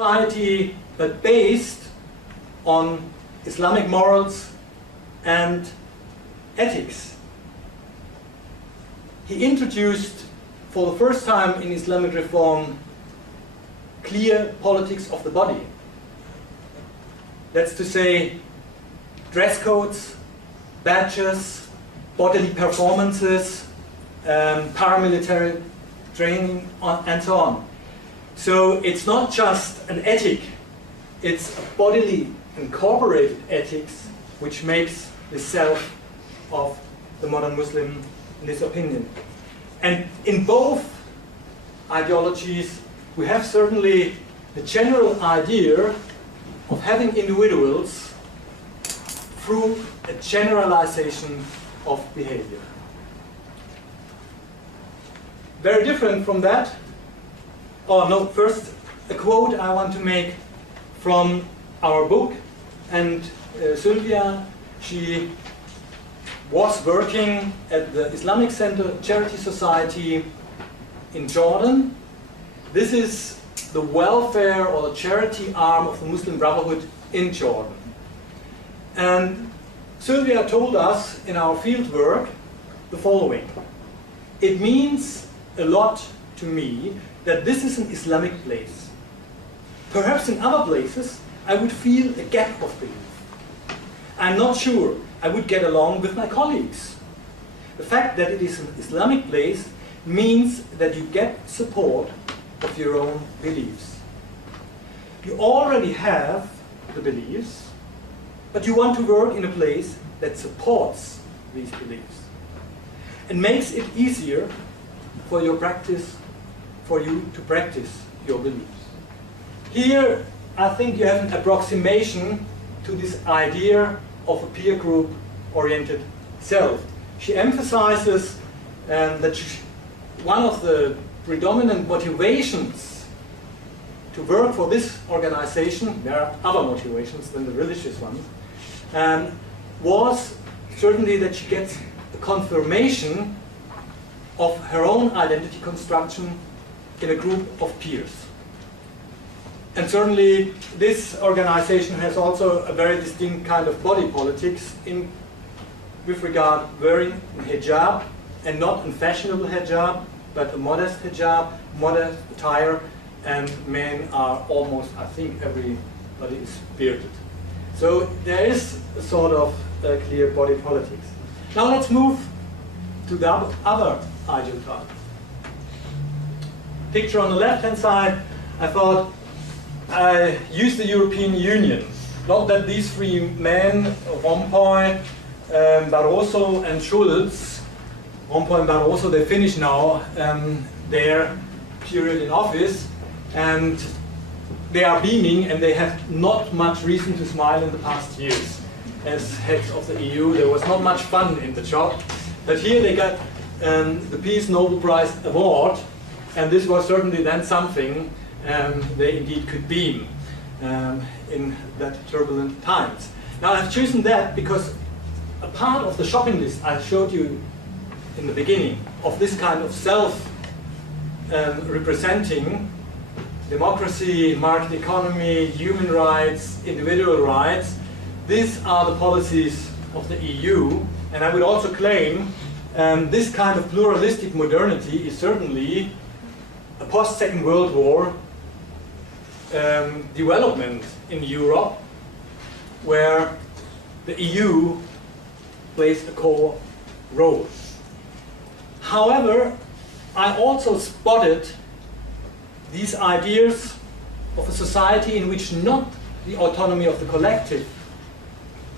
society, but based on Islamic morals and ethics. He introduced for the first time in Islamic reform clear politics of the body. That's to say, dress codes, badges, bodily performances, paramilitary training, and so on. So it's not just an ethic, it's a bodily incorporated ethics which makes the self of the modern Muslim in this opinion. And in both ideologies we have certainly the general idea of having individuals through a generalization of behavior. Very different from that, first a quote I want to make from our book, and Sylvia, she was working at the Islamic Center Charity Society in Jordan. This is the welfare or the charity arm of the Muslim Brotherhood in Jordan. And Sylvia told us in our field work the following: it means a lot to me that this is an Islamic place. Perhaps in other places I would feel a gap of belief. I'm not sure I would get along with my colleagues. The fact that it is an Islamic place means that you get support of your own beliefs. You already have the beliefs, but you want to work in a place that supports these beliefs and makes it easier for you to practice your beliefs. Here, I think you have an approximation to this idea of a peer group oriented self. She emphasizes that one of the predominant motivations to work for this organization, there are other motivations than the religious ones, was certainly that she gets a confirmation of her own identity construction in a group of peers. And certainly this organization has also a very distinct kind of body politics with regard wearing hijab, and not a fashionable hijab, but a modest hijab, modest attire, and men are almost, I think everybody is bearded. So there is a sort of clear body politics. Now let's move to the other ideal type. Picture on the left-hand side, I thought I used the European Union. Not that these three men, Rompuy, Barroso and Schulz, Rompuy and Barroso, they finish now their period in office, and they are beaming, and they have not much reason to smile in the past years. As heads of the EU, there was not much fun in the job. But here they got the Peace Nobel Prize Award, and this was certainly then something they indeed could beam in that turbulent times. Now I've chosen that because a part of the shopping list I showed you in the beginning of this kind of self-representing democracy, market economy, human rights, individual rights, these are the policies of the EU, and I would also claim this kind of pluralistic modernity is certainly a post-Second World War development in Europe, where the EU plays a core role. However, I also spotted these ideas of a society in which not the autonomy of the collective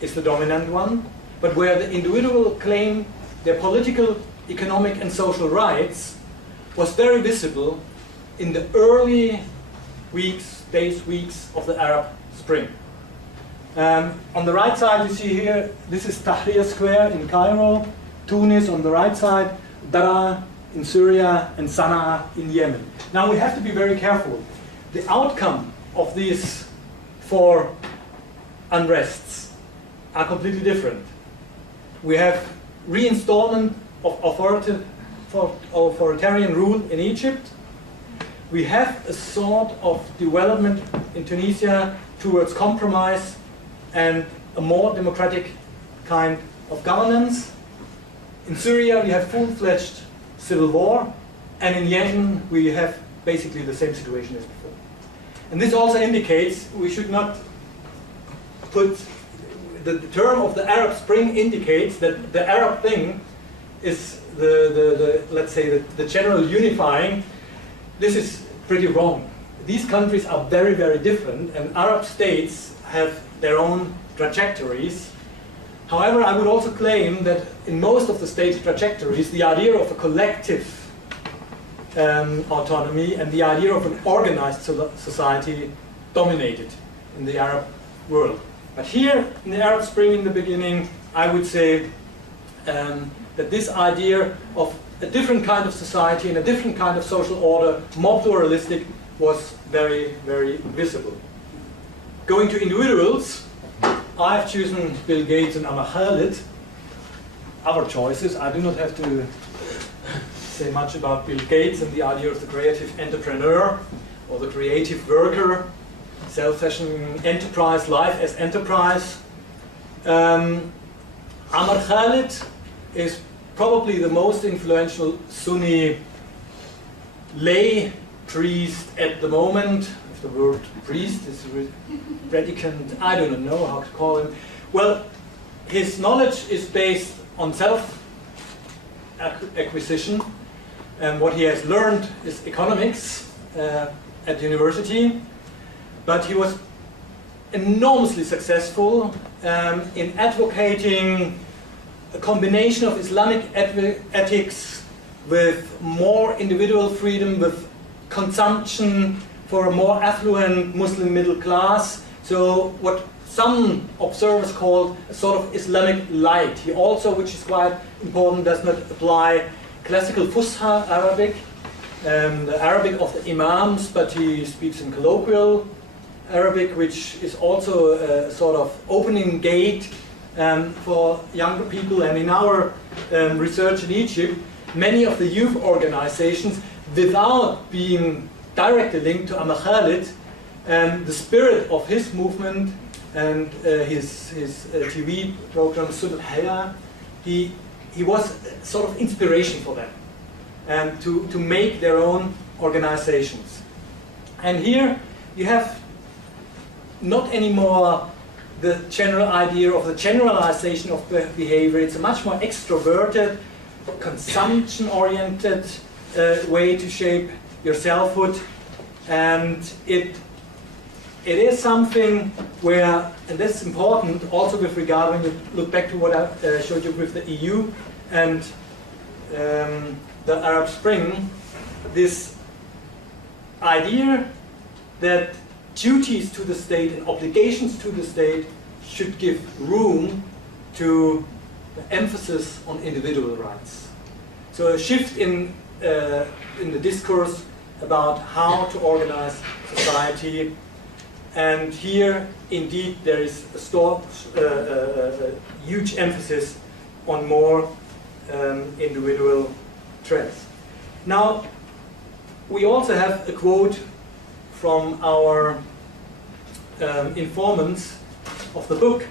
is the dominant one, but where the individual claim their political, economic and social rights was very visible in the early weeks of the Arab Spring. On the right side you see here, this is Tahrir Square in Cairo, Tunis on the right side, Daraa in Syria, and Sana'a in Yemen. Now we have to be very careful. The outcome of these four unrests are completely different. We have reinstallment of authoritarian rule in Egypt. we have a sort of development in Tunisia towards compromise and a more democratic kind of governance. In Syria, we have full-fledged civil war, and in Yemen, we have basically the same situation as before. And this also indicates we should not put the term of the Arab Spring indicates that the Arab thing is let's say the general unifying. This is pretty wrong. These countries are very, very different, and Arab states have their own trajectories. However, I would also claim that in most of the state trajectories, the idea of a collective autonomy and the idea of an organized society dominated in the Arab world. But here, in the Arab Spring in the beginning, I would say that this idea of a different kind of society and a different kind of social order, more pluralistic, was very, very visible. Going to individuals, I have chosen Bill Gates and Amr Khalid. Other choices, I do not have to say much about Bill Gates and the idea of the creative entrepreneur or the creative worker, self-fashioning enterprise, life as enterprise. Amr Khalid is probably the most influential Sunni lay priest at the moment. If the word priest is predicant, I do not know how to call him. Well, his knowledge is based on self-acquisition, and what he has learned is economics at university. But he was enormously successful in advocating a combination of Islamic ethics with more individual freedom, with consumption for a more affluent Muslim middle class. So what some observers call a sort of Islamic light. He also, which is quite important, does not apply classical Fusha Arabic, the Arabic of the Imams, but he speaks in colloquial Arabic, which is also a sort of opening gate for younger people. And in our research in Egypt, many of the youth organizations, without being directly linked to Amr Khalid, the spirit of his movement and his TV program Subh al-Haya, he was sort of inspiration for them to make their own organizations. And here you have not anymore the general idea of the generalization of behavior. It's a much more extroverted, consumption-oriented way to shape your selfhood, and it is something where, and that's important also with regard when you look back to what I showed you with the EU and the Arab Spring, this idea that duties to the state and obligations to the state should give room to the emphasis on individual rights. So a shift in the discourse about how to organize society, and here indeed there is a huge emphasis on more individual threats. Now, we also have a quote from our informants of the book,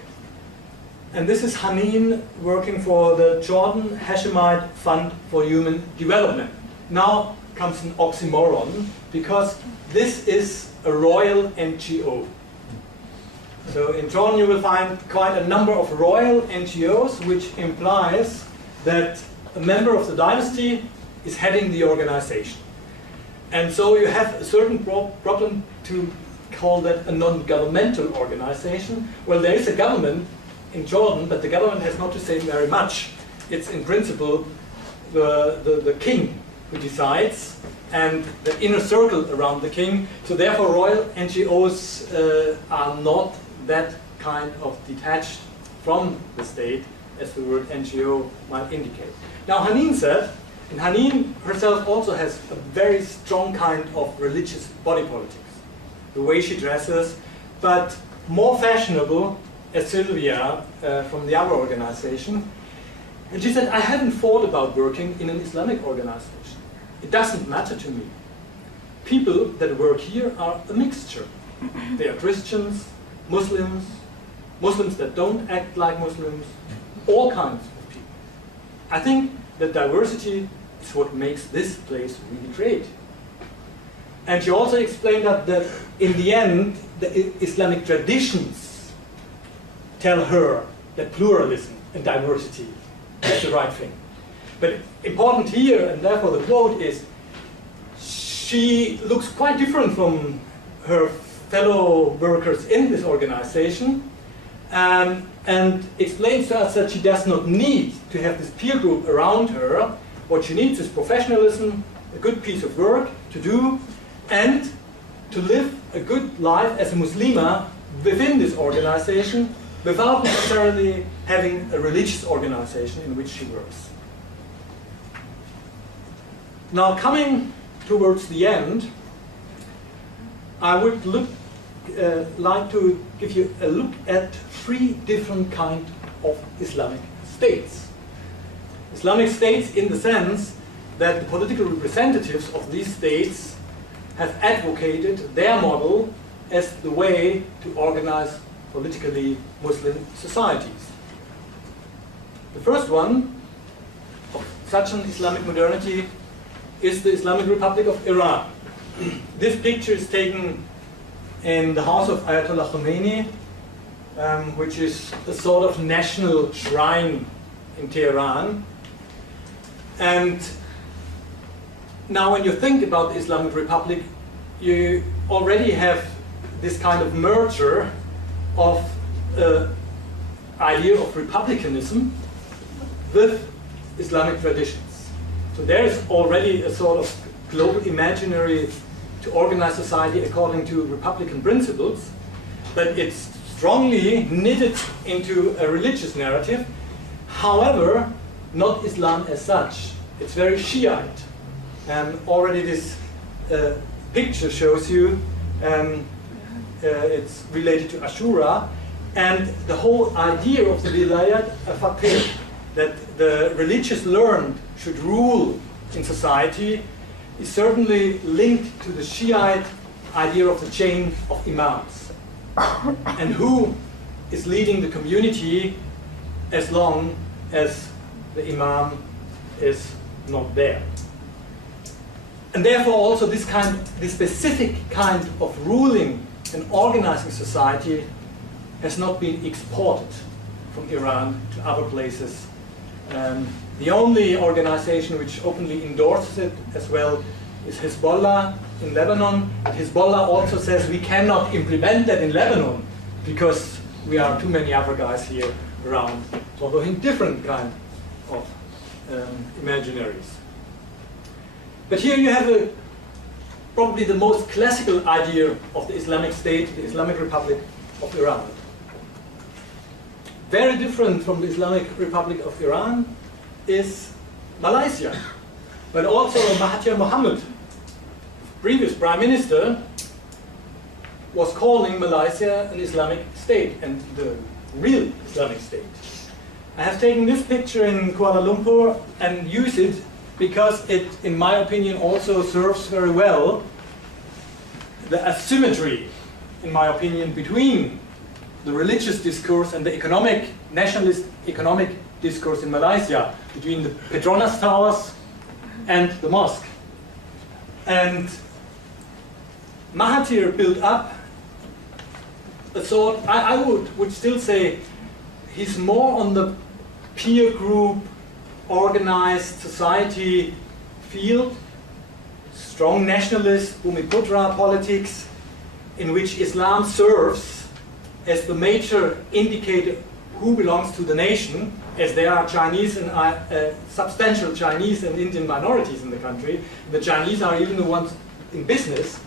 and this is Hanin working for the Jordan Hashemite Fund for Human Development. Now comes an oxymoron, because this is a royal NGO. So in Jordan you will find quite a number of royal NGOs, which implies that a member of the dynasty is heading the organization. And so you have a certain problem to call that a non-governmental organization. Well, there is a government in Jordan, but the government has not to say very much. It's in principle the king who decides, and the inner circle around the king. So therefore royal NGOs are not that kind of detached from the state as the word NGO might indicate. Now Hanin said, and Hanin herself also has a very strong kind of religious body politics, the way she dresses, but more fashionable as Sylvia from the other organization. And she said, I hadn't thought about working in an Islamic organization. It doesn't matter to me. people that work here are a mixture. They are Christians, Muslims, Muslims that don't act like Muslims, all kinds of people. I think that diversity is what makes this place really great. And she also explained that in the end, the Islamic traditions tell her that pluralism and diversity is the right thing. But important here, and therefore the quote is, she looks quite different from her fellow workers in this organization, and explains to us that she does not need to have this peer group around her. What she needs is professionalism, a good piece of work to do, and to live a good life as a Muslima within this organization without necessarily having a religious organization in which she works. Now, coming towards the end, I would like to give you a look at 3 different kinds of Islamic states. Islamic states in the sense that the political representatives of these states have advocated their model as the way to organize politically Muslim societies. The first one of such an Islamic modernity is the Islamic Republic of Iran. This picture is taken in the house of Ayatollah Khomeini, which is a sort of national shrine in Tehran. And now when you think about the Islamic Republic, you already have this kind of merger of idea of republicanism with Islamic traditions. So there is already a sort of global imaginary to organize society according to republican principles, but it's strongly knitted into a religious narrative. However, not Islam as such. It's very Shiite. Already this picture shows you it's related to Ashura, and the whole idea of the Vilayat al-Faqih, that the religious learned should rule in society, is certainly linked to the Shiite idea of the chain of imams. And who is leading the community as long as the imam is not there. And therefore also this specific kind of ruling and organizing society has not been exported from Iran to other places. The only organization which openly endorses it as well is Hezbollah in Lebanon. But Hezbollah also says we cannot implement that in Lebanon because we are too many other guys here around, although in different kind of imaginaries. But here you have probably the most classical idea of the Islamic State, the Islamic Republic of Iran. Very different from the Islamic Republic of Iran is Malaysia, but also Mahathir Mohamad, previous Prime Minister, was calling Malaysia an Islamic state and the real Islamic state. I have taken this picture in Kuala Lumpur and use it because it, in my opinion, also serves very well the asymmetry, in my opinion, between the religious discourse and the economic, nationalist economic discourse in Malaysia, between the Petronas Towers and the mosque. And Mahathir built up a sort, I would still say, he's more on the peer group, organized society field, strong nationalist, Bumiputra politics, in which Islam serves as the major indicator who belongs to the nation, as there are Chinese and substantial Chinese and Indian minorities in the country. The Chinese are even the ones in business.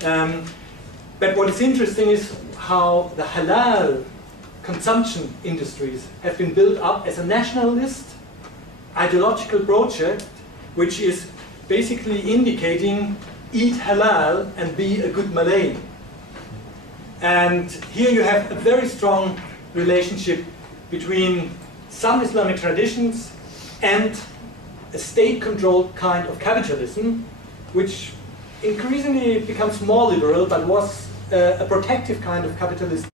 But what is interesting is how the halal consumption industries have been built up as a nationalist ideological project, which is basically indicating eat halal and be a good Malay. And here you have a very strong relationship between some Islamic traditions and a state-controlled kind of capitalism, which increasingly becomes more liberal, but was a protective kind of capitalist